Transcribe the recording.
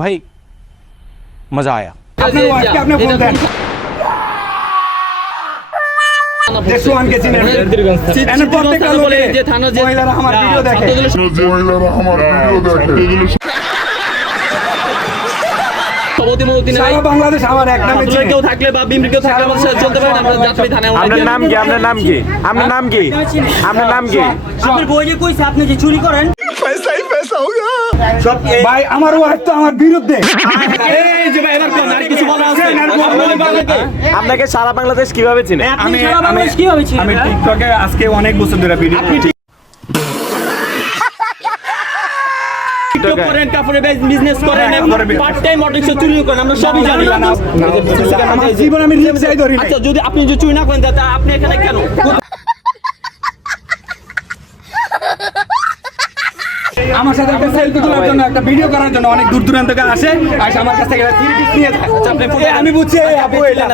ভাই মজা আয়া। বাংলাদেশ আমার এক নামে কেউ থাকলে বা বিমরি কেউ থাকলে আমার সাথে চলতে পারেন। আপনার নাম কি? আপনার নাম কি? আপনার নাম কি? আপনার নাম কি? আপনার বইয়ে কইছে আপনি যে চুরি করেন। ভাই আমার ওয়াইফ তো আমার বিরুদ্ধে। আপনাকে সারা বাংলাদেশ কিভাবে চিনে? আপনি সারা বাংলাদেশ কিভাবে চিনেন? আমি টিকটকে আজকে অনেক বছর ধরে ভিডিও করেন, কাপড়ের বিজনেস করেন, পার্ট টাইম অটোরিকশা চুরি করেন, আমরা সবই জানি। আমার জীবন আমি রিক্সায় ধরি। আচ্ছা যদি আপনি যে চুরি না করেন তাহলে আপনি এখানে কেন? আমার সাথে একটা সেলফি তোলার জন্য, একটা ভিডিও করার জন্য অনেক দূর দূরান্ত থেকে আসে, আর আমার কাছ থেকে 3 পিস নিয়ে যায়। আমি বুঝছি আপু এটা